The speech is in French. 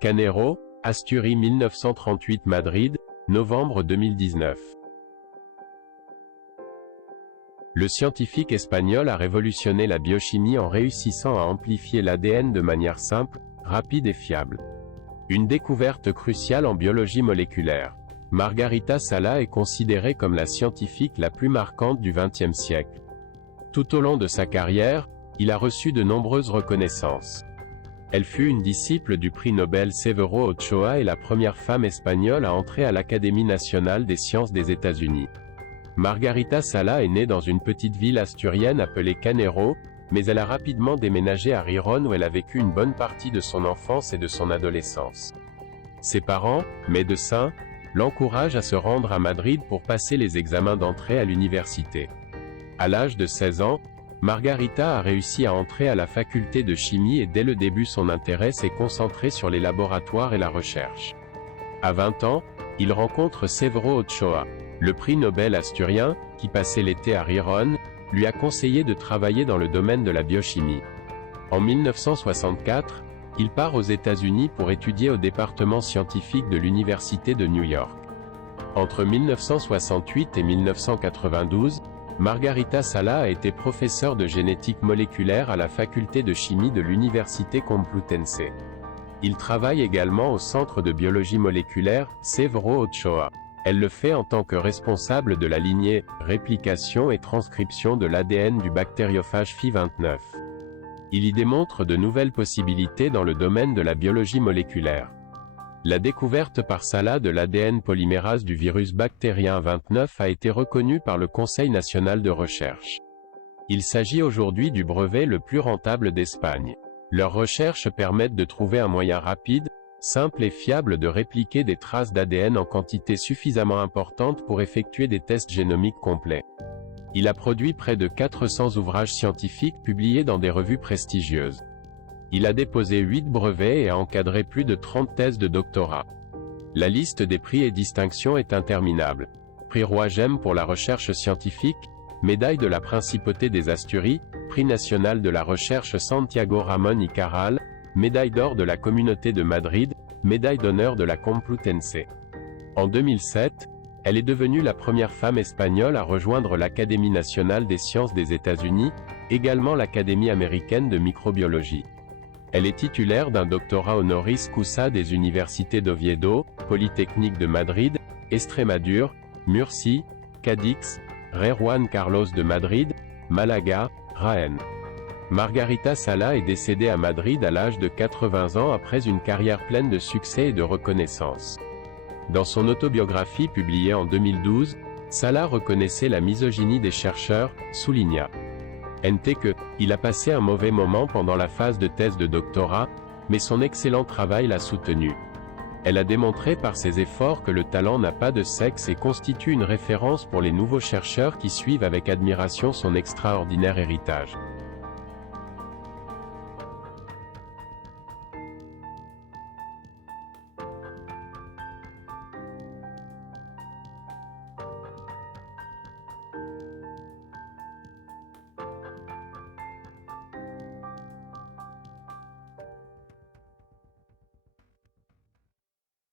Canero, Asturie 1938 Madrid, novembre 2019. Le scientifique espagnol a révolutionné la biochimie en réussissant à amplifier l'ADN de manière simple, rapide et fiable. Une découverte cruciale en biologie moléculaire. Margarita Sala est considérée comme la scientifique la plus marquante du XXe siècle. Tout au long de sa carrière, il a reçu de nombreuses reconnaissances. Elle fut une disciple du prix Nobel Severo Ochoa et la première femme espagnole à entrer à l'Académie nationale des sciences des États-Unis. Margarita Sala est née dans une petite ville asturienne appelée Canero, mais elle a rapidement déménagé à Riron où elle a vécu une bonne partie de son enfance et de son adolescence. Ses parents, médecins, l'encouragent à se rendre à Madrid pour passer les examens d'entrée à l'université. À l'âge de 16 ans, Margarita a réussi à entrer à la faculté de chimie et dès le début son intérêt s'est concentré sur les laboratoires et la recherche. À 20 ans, il rencontre Severo Ochoa. Le prix Nobel asturien, qui passait l'été à Riron, lui a conseillé de travailler dans le domaine de la biochimie. En 1964, il part aux États-Unis pour étudier au département scientifique de l'Université de New York. Entre 1968 et 1992, Margarita Sala a été professeure de génétique moléculaire à la faculté de chimie de l'Université Complutense. Il travaille également au Centre de biologie moléculaire, Severo Ochoa. Elle le fait en tant que responsable de la lignée « réplication et transcription de l'ADN du bactériophage Phi29 ». Il y démontre de nouvelles possibilités dans le domaine de la biologie moléculaire. La découverte par Sala de l'ADN polymérase du virus bactérien 29 a été reconnue par le Conseil national de recherche. Il s'agit aujourd'hui du brevet le plus rentable d'Espagne. Leurs recherches permettent de trouver un moyen rapide, simple et fiable de répliquer des traces d'ADN en quantité suffisamment importante pour effectuer des tests génomiques complets. Il a produit près de 400 ouvrages scientifiques publiés dans des revues prestigieuses. Il a déposé 8 brevets et a encadré plus de 30 thèses de doctorat. La liste des prix et distinctions est interminable. Prix Roi-Gemme pour la recherche scientifique, médaille de la Principauté des Asturies, prix national de la recherche Santiago Ramón y Cajal, médaille d'or de la Communauté de Madrid, médaille d'honneur de la Complutense. En 2007, elle est devenue la première femme espagnole à rejoindre l'Académie nationale des sciences des États-Unis, également l'Académie américaine de microbiologie. Elle est titulaire d'un doctorat honoris causa des universités d'Oviedo, Polytechnique de Madrid, Estrémadure, Murcie, Cadix, Rey Juan Carlos de Madrid, Malaga, Jaén. Margarita Sala est décédée à Madrid à l'âge de 80 ans après une carrière pleine de succès et de reconnaissance. Dans son autobiographie publiée en 2012, Sala reconnaissait la misogynie des chercheurs, souligna que il a passé un mauvais moment pendant la phase de thèse de doctorat, mais son excellent travail l'a soutenu. Elle a démontré par ses efforts que le talent n'a pas de sexe et constitue une référence pour les nouveaux chercheurs qui suivent avec admiration son extraordinaire héritage.